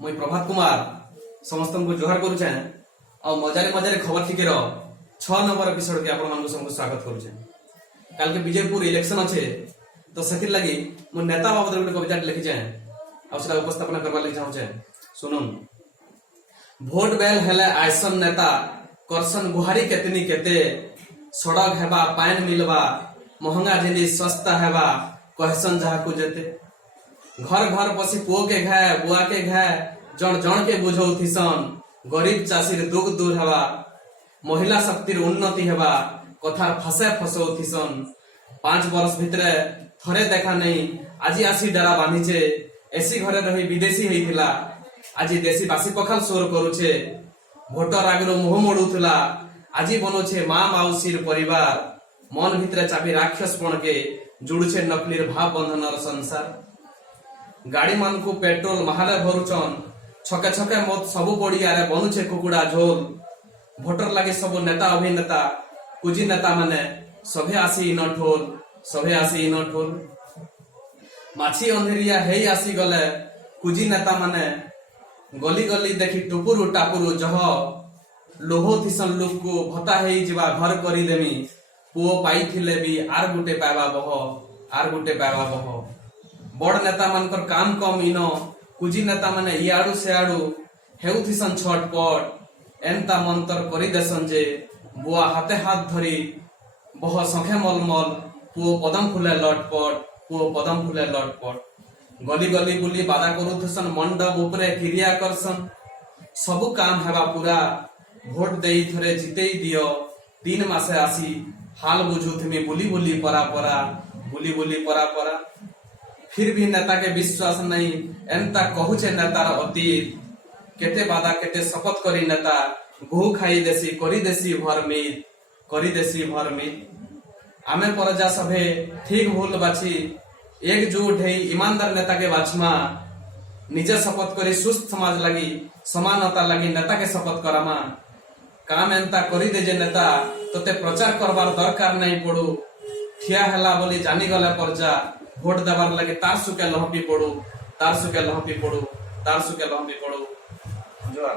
मुई प्रभात कुमार समस्त को जोहार करुचे और मजारे मजारे खबर ठिकेर 6 नंबर एपिसोड के आपण मानक सबको स्वागत करुचे। काल के विजयपुर इलेक्शन अच्छे तो से लगी मो नेता बाबद गोटे कविता लिखिचे और उपस्थापना करवा लगी चाहूचे। सुनुन। भोट बेल हेले आयसन नेता करसन गुहारी केतनी केते सड़क हेबा पान मिलवा महंगा जिनिस सस्ता हेबा कहसन जहा को जेते घर घर पसी पुओ के घाए बुआ के घाए जन जन के बुझौ थिसन गरीब चाषीर दुख दूर हेबा महिला शक्तिर उन्नति हेबा कथार फसे फसौ थिसन 5 वर्ष भितरे थरे देखा नहीं आज आसी डरा बांधिचे एसी घरे रही विदेशी हेइथिला आज देशी बासी पखाल सोर करूचे भोटर आगरो मुह मोड़ुथला आज बनोछे माँ माउसीर परिवार मन भितरे चापी राक्षस पण के जुड़ुछे नकलीर भाव बंधनर संसार गाड़ी मान को पेट्रोल महाले भरुचन छके छके मत सबु पड़िया बनुछे कुकुड़ा झोल भोटर लगे सब नेता अभिनेता कुजी नेता माने सभे आसी इन ठोल सभे आसी इन ठोल माछी अंधेरिया हेई आसी गले कुजी नेता माने गली गली देखी टुपुरु टापुरु जह लोहो थिसन लोक को भता हेई जिवा घर करी देमी पुओ पाइथिले भी आर गुटे पाइबा बह बड़ नेता मानकर काम कम इनो कुजी नेता माने इयाडू सेयाडू हेउथिसन छटपट एंता मंतर करी देसन जे बुआ हाथे हाथ धरी बह संखे मलमल पुओ पदम फुले लटपट गली गली बुली बादा करुथिसन मंडप उपरे क्रिया करसन सबु काम हेबा पूरा भोट देई थरे जितेई दियो 3 मासे आसी हाल बुझुथमी बुली बुली परा फिर भी नेता के विश्वास नहीं एंता कहूचे नेतार अतीत केते बादा केते शपथ करी नेता गुह खाई देसी करी देसी भरमीत आमे परजा सभे ठीक भूल बाछी एकजुट है ईमानदार नेता के बाछमा निजे शपथ करी सुस्थ समाज लगी समानता लगी नेता के शपथ करामा काम एंता करी दे जे नेता तोते प्रचार करबार दरकार नहीं पड़ू ठिया हेला बोली जानी गले परजा भोट देवार लगे तार सुके लहपी पड़ू जोहार।